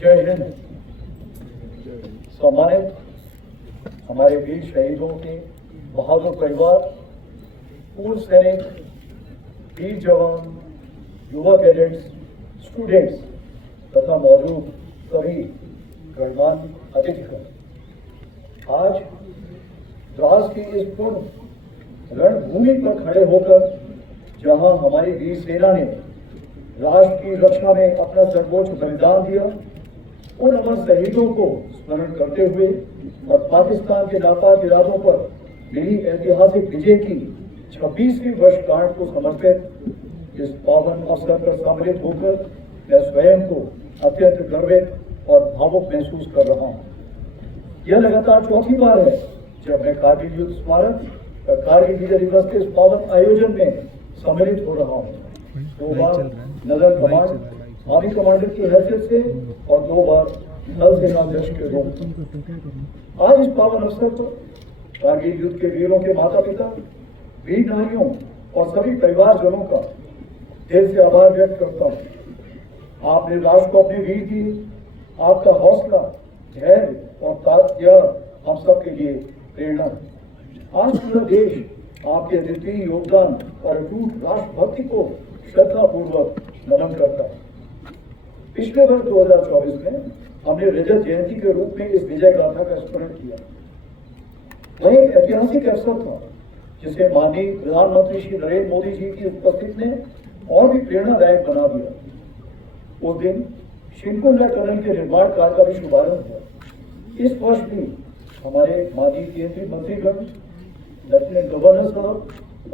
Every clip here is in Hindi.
जय हिंद। सम्मानित हमारे वीर शहीदों के बहादुर परिवार, पूर्व सैनिक, वीर जवान, युवा कैडेट्स, स्टूडेंट्स तथा मौजूद सभी गणमान्य अतिथिगण, आज द्रास की इस पूर्ण रणभूमि पर खड़े होकर जहां हमारी वीर सेना ने राष्ट्र की रक्षा में अपना सर्वोच्च बलिदान दिया, उन अमर शहीदों को स्मरण करते हुए और पाकिस्तान के नापाक इरादों पर मिली ऐतिहासिक विजय की 26वीं वर्षगांठ को समर्पित इस पावन अवसर पर सम्मिलित होकर मैं स्वयं को अत्यंत गर्वित और भावुक महसूस कर रहा हूँ। यह लगातार चौथी बार है जब मैं कारगिल युद्ध स्मारक और कारगिल विजय दिवस के इस पावन आयोजन में सम्मिलित हो रहा हूँ। 2 बार नगर कमांड आर्मी कमांडर की हैसियत से और 2 बार थल सेनाध्यक्ष के रूप में। आज इस पावन अवसर पर कारगिल युद्ध के वीरों के माता पिता, वीर नारियों और सभी परिवारजनों का दिल से आभार व्यक्त करता हूँ। आपने राष्ट्र को अपने वीर दिए, आपका हौसला, धैर्य और ताकत हम सबके लिए प्रेरणा है। आज पूरा देश आपके अद्वितीय योगदान और अटूट राष्ट्रभक्ति को श्रद्धापूर्वक नमन करता है। पिछले वर्ष 2024 में हमने रजत जयंती के रूप में इस विजय गाथा का स्मरण किया। वह एक ऐतिहासिक अवसर था जिसे माननीय प्रधानमंत्री श्री नरेंद्र मोदी जी की उपस्थिति ने और भी प्रेरणादायक बना दिया। उस दिन शिनकुंडा टनल के निर्माण कार्य का भी शुभारंभ हुआ। इस वर्ष भी हमारे माननीय केंद्रीय मंत्रीगण, लेफ्टिनेंट गवर्नर साहब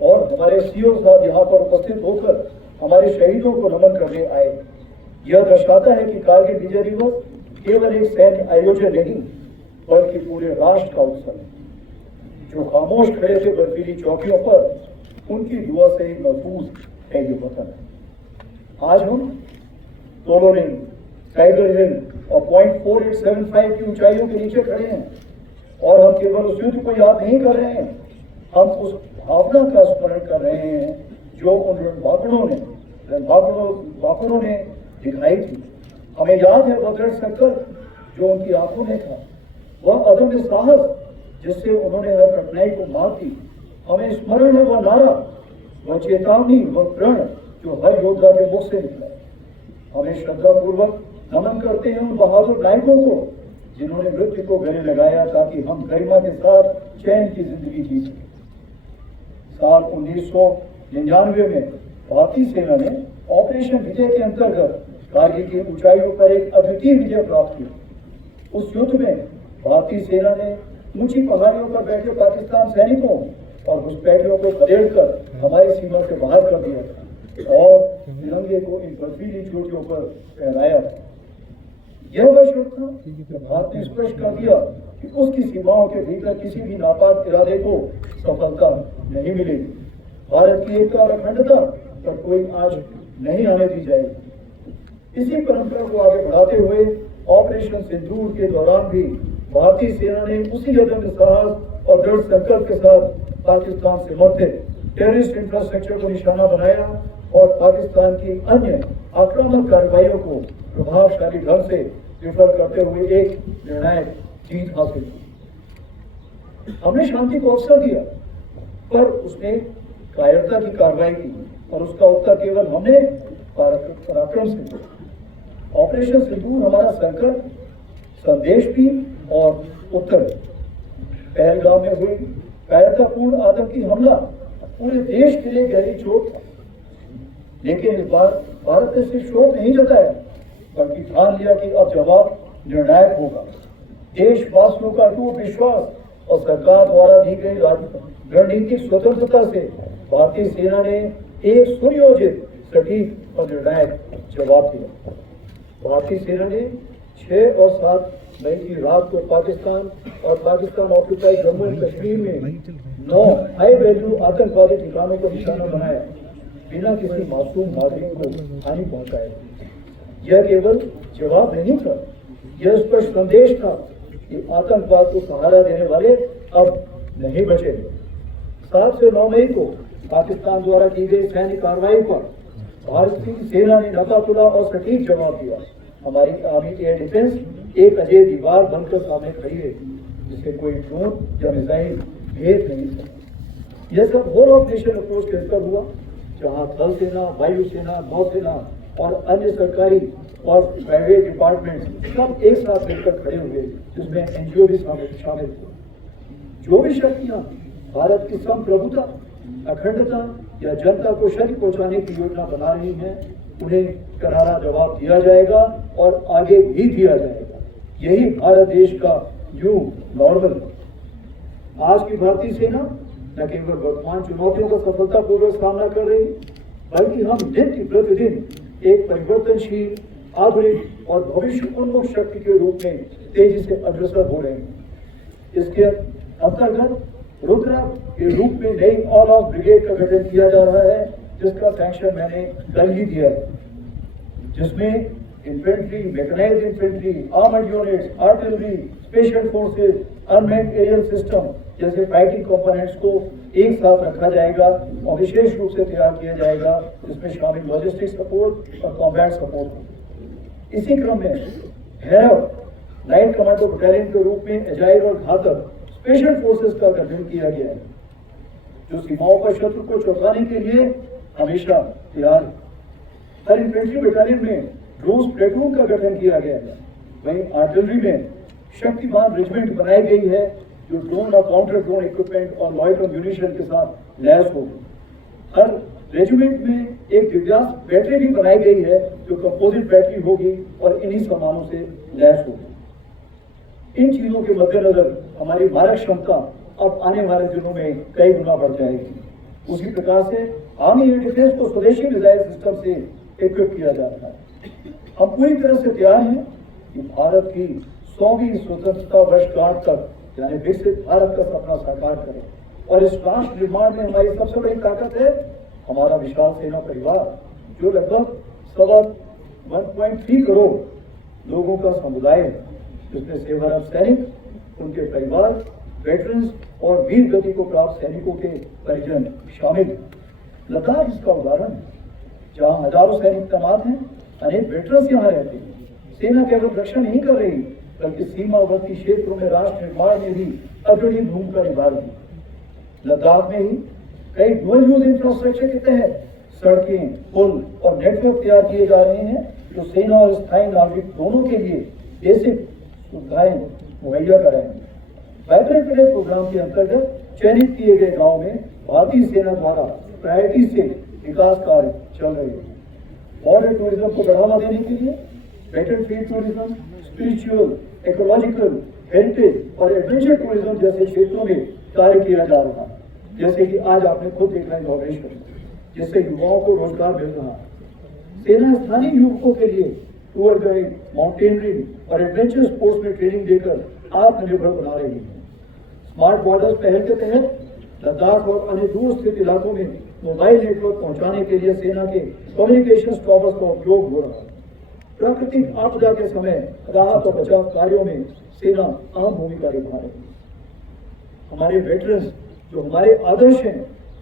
और हमारे सीओ साहब यहाँ पर उपस्थित होकर हमारे शहीदों को नमन करने आए। यह दर्शाता है कि कारगिल विजय दिवस केवल एक सैन्य आयोजन नहीं बल्कि पूरे राष्ट्र का उत्सव है। जो खामोश खड़े थे बर्फीली चौकियों पर, उनकी दुआ से ही महफूज है ये वतन। आज हम टोलोरिंग, टाइगर हिल और 0.4875 की ऊंचाइयों के नीचे खड़े हैं और हम केवल उस युद्ध को याद नहीं कर रहे हैं, हम उस भावना का स्मरण कर रहे हैं जो उन रणबांकुरों ने दिखाई थी। हमें याद है वह दृढ़ संकल्प जो उनकी आंखों में था, वह अदम्य साहस जिससे उन्होंने हर कठिनाई को मात दी। हमें स्मरण है वह नारा, वह चेतावनी, वह प्रण जो हर योद्धा के मुख से निकला। हमें श्रद्धापूर्वक नमन करते हैं उन बहादुर नायकों को जिन्होंने मृत्यु को गले लगाया ताकि हम गरिमा के साथ चैन की जिंदगी जी सकें। साल 1999 में भारतीय सेना ने ऑपरेशन विजय के अंतर्गत कारगिल की ऊंचाइयों पर एक अद्वितीय विजय प्राप्त की। उस युद्ध में भारतीय सेना ने ऊंची पहाड़ियों पर बैठे पाकिस्तान सैनिकों और घुसपैठियों को खदेड़कर हमारी सीमा से बाहर कर दिया और तिरंगे को इन बर्फीली चोटियों पर फहराया। यह वह क्षण था जब भारत ने स्पष्ट कर दिया कि उसकी सीमाओं के भीतर किसी भी नापाक इरादे को सफलता नहीं मिलेगी। भारत की एकता और अखंडता पर कोई आंच नहीं आने दी जाएगी। इसी परंपरा को आगे बढ़ाते हुए ऑपरेशन सिंदूर के दौरान भी भारतीय सेना ने उसी अदम्य साहस और दृढ़ संकल्प के साथ पाकिस्तान से मध्य टेररिस्ट इंफ्रास्ट्रक्चर को निशाना बनाया और पाकिस्तान की अन्य आक्रामक कार्रवाइयों को प्रभावशाली ढंग से विफल करते हुए एक निर्णायक जीत हासिल की। हमने शांति को अवसर दिया पर उसने कायरता की कार्रवाई की और उसका उत्तर केवल हमने पराक्रम से दिया। ऑपरेशन सिंदूर हमारा संकल्प, संदेश भी और उत्तर। पहलगाम में हुई कायरतापूर्ण आतंकी हमला पूरे देश के लिए गहरी चोट था, लेकिन इस बार भारत ने सिर्फ शोक नहीं जताया बल्कि ठान लिया कि अब जवाब निर्णायक होगा। देशवासियों का अटूट विश्वास और सरकार द्वारा दी गई रणनीतिक स्वतंत्रता से भारतीय सेना ने एक सुनियोजित, सटीक और निर्णायक जवाब दिया। भारतीय सेना ने 6 और 7 मई की रात को पाकिस्तान और पाकिस्तान ऑक्यूपाइड जम्मू एंड कश्मीर में 9 हाई वैल्यू आतंकवादी ठिकानों को निशाना बनाया बिना किसी मासूम नागरिक को हानि पहुंचाए। यह केवल जवाब नहीं था, यह स्पष्ट संदेश था कि आतंकवाद को सहारा देने वाले अब नहीं बचेंगे। 7 से 9 मई को पाकिस्तान द्वारा की गई सैन्य कार्रवाई पर भारतीय सेना ने नाकातुला और सटीक जवाब दिया। हमारी आर्मी एयर डिफेंस एक अजय दीवार बनकर सामने खड़ी है, जिसे कोई ड्रोन या मिसाइल भेद नहीं सकता। यह सब होल ऑफ नेशन अप्रोच कहकर हुआ, जहां थल सेना, वायुसेना, नौसेना और अन्य सरकारी और प्राइवेट डिपार्टमेंट सब एक साथ मिलकर खड़े हुए, जिसमें एनजीओ भी शामिल थे। जो भी शक्तियां भारत की संप्रभुता, अखंडता या जनता को क्षति पहुंचाने की योजना बना रही हैं, उन्हें करारा जवाब दिया जाएगा और आगे भी दिया जाएगा। यही भारत देश का न्यू नॉर्मल है। आज की भारतीय सेना न केवल वर्तमान चुनौतियों का सफलतापूर्वक सामना कर रही, बल्कि हम नित्य प्रतिदिन एक परिवर्तनशील, आधुनिक और भविष्य उन्मुख शक्ति के रूप में तेजी से अग्रसर हो रहे हैं। इसके अंतर्गत रुद्रा के रूप में नई ऑल ऑफ ब्रिगेड का गठन किया जा रहा है, जिसका सैंक्शन मैंने कल ही दिया है, जिसमें infantry, mechanised infantry, armoured units, artillery, special forces, unmanned aerial system जैसे फाइटिंग कंपोनेंट्स को एक साथ रखा जाएगा और विशेष रूप से तैयार किया जाएगा, जिसमें शामिल लॉजिस्टिक सपोर्ट और कॉम्बैट सपोर्ट। इसी क्रम में भैरव नाइट कमांडो बटालियन के रूप में एजाइल और घातक स्पेशल फोर्सेस का गठन किया गया है, जो सीमाओं पर शत्रु को चौंकाने के लिए हमेशा तैयार है। हर इन्फेंट्री बटालियन में ड्रोन प्लेटून का गठन किया गया है। वहीं आर्टिलरी में शक्तिमान रेजिमेंट बनाई गई है, जो ड्रोन और काउंटर ड्रोन इक्विपमेंट और लॉयटर म्यूनिशन के साथ लैस होगी। हर रेजिमेंट में एक दिव्यांग बैटरी भी बनाई गई है, जो कंपोजिट बैटरी होगी और इन्हीं सामानों से लैस होगी। इन चीजों के मद्देनजर हमारी मारक क्षमता अब आने वाले दिनों में कई गुना बढ़ जाएगी। उसी प्रकार से आर्मी एयर डिफेंस को स्वदेशी मिसाइल सिस्टम से इक्विप किया जा रहा है। हम पूरी तरह से तैयार हैं कि भारत की 100वीं स्वतंत्रता वर्षगांठ तक यानी विकसित भारत का सपना साकार करें। और इस राष्ट्र निर्माण में हमारी सबसे बड़ी ताकत है हमारा विशाल सेना परिवार, जो लगभग 1.3 करोड़ लोगों का समुदाय है, जिसमें सेवारत सैनिक, उनके परिवार, वेटरन्स और वीर गति को प्राप्त सैनिकों के परिजन शामिल हैं। लद्दाख इसका उदाहरण है, जहां हजारों सैनिक तैनात हैं, अनेक वेटरन्स यहाँ रहते हैं। सेना केवल रक्षा नहीं कर रही, बल्कि सीमावर्ती क्षेत्रों में राष्ट्र निर्माण में भी अग्रणी भूमिका निभा रही है। लद्दाख में ही कई डुअल यूज इंफ्रास्ट्रक्चर के तहत सड़कें, पुल और नेटवर्क तैयार किए जा रहे हैं, जो सेना और स्थायी नागरिक दोनों के लिए बेसिक सुविधाएं मुहैया कराएंगे। वाइब्रेंट विलेज प्रोग्राम के अंतर्गत चयनित किए गए गांव में भारतीय सेना द्वारा प्रायोरिटी से विकास कार्य चल रहे हैं। बॉर्डर टूरिज्म को बढ़ावा देने के लिए battlefield tourism, spiritual, ecological, heritage और एडवेंचर टूरिज्म जैसे क्षेत्रों में कार्य किया जा रहा है। जैसे कि आज आपने खुद देखा इनॉग्रेशन, जिससे युवाओं को रोजगार मिल रहा है। सेना स्थानीय युवकों के लिए टूर गाइड, माउंटेनरिंग और एडवेंचर स्पोर्ट्स में ट्रेनिंग देकर आत्मनिर्भर बना रही है। स्मार्ट बॉर्डर्स पहल के तहत लद्दाख और अन्य दूर स्थित इलाकों में मोबाइल नेटवर्क पहुंचाने के लिए सेना के कम्युनिकेशन टॉवर्स का उपयोग हो रहा है। प्राकृतिक आपदा के समय राहत और बचाव कार्यों में सेना अहम भूमिका निभा रही है। हमारे वेटरन्स जो हमारे आदर्श हैं,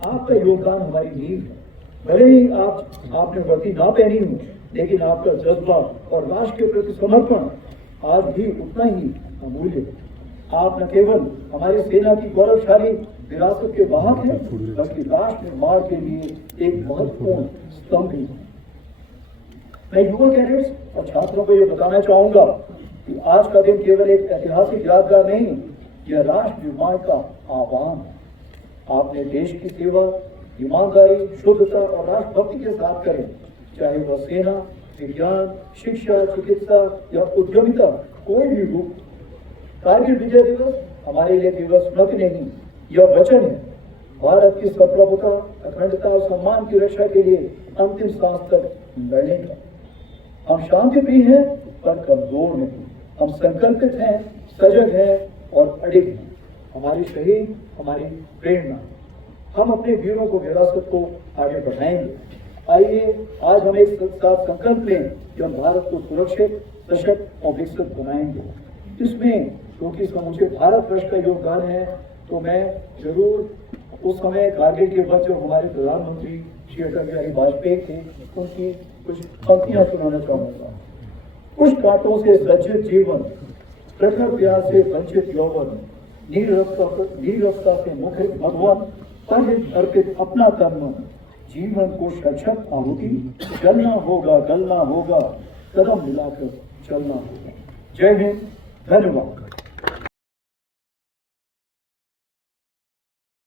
आपका योगदान हमारी नींव है। भले ही आपने वर्दी ना पहनी हो, लेकिन आपका जज्बा और राष्ट्र के प्रति समर्पण आज भी उतना ही अमूल्य है। आप न केवल हमारी सेना की गौरवशाली विरासत के वाहक हैं, बल्कि राष्ट्र निर्माण के लिए एक महत्वपूर्ण स्तंभ भी है। मैं युवा कैडेट्स और छात्रों को ये बताना चाहूंगा कि आज का दिन केवल एक ऐतिहासिक यादगार नहीं, यह राष्ट्र निर्माण का आह्वान है। आपने देश की सेवा ईमानदारी, शुद्धता और राष्ट्रभक्ति के साथ करें, चाहे वह सेना, विज्ञान, शिक्षा, चिकित्सा या उद्यमिता कोई भी रूप। कारगिल विजय दिवस हमारे लिए केवल स्मृति नहीं, यह वचन है भारत की संप्रभुता, अखंडता और सम्मान की रक्षा के लिए अंतिम सांस तक लड़ने का। हम शांति प्रिय हैं पर कमजोर नहीं। हम संकल्पित हैं, सजग हैं और अडिग हैं। हमारी शहीद हमारी प्रेरणा। हम अपने वीरों को विरासत को आगे बढ़ाएंगे। आइए आज हम एक साथ संकल्प लें कि हम भारत को सुरक्षित, सशक्त और विकसित बनाएंगे। इसमें क्योंकि समूचे भारत वर्ष का योगदान है, तो मैं जरूर उस समय कारगिल के वक्त जब हमारे प्रधानमंत्री श्री अटल बिहारी वाजपेयी थे, उनकी कुछ पंक्तियां सुनाना चाहूंगा। कुछ कांटों से सज्जित जीवन, प्रखर प्यास से वंचित यौवन, नीरवता से मुखरित भगवान, पर अर्पित अपना कर्म, जीवन को शक्षक आहुति, गलना होगा, कदम मिलाकर चलना होगा। जय हिंद, धन्यवाद।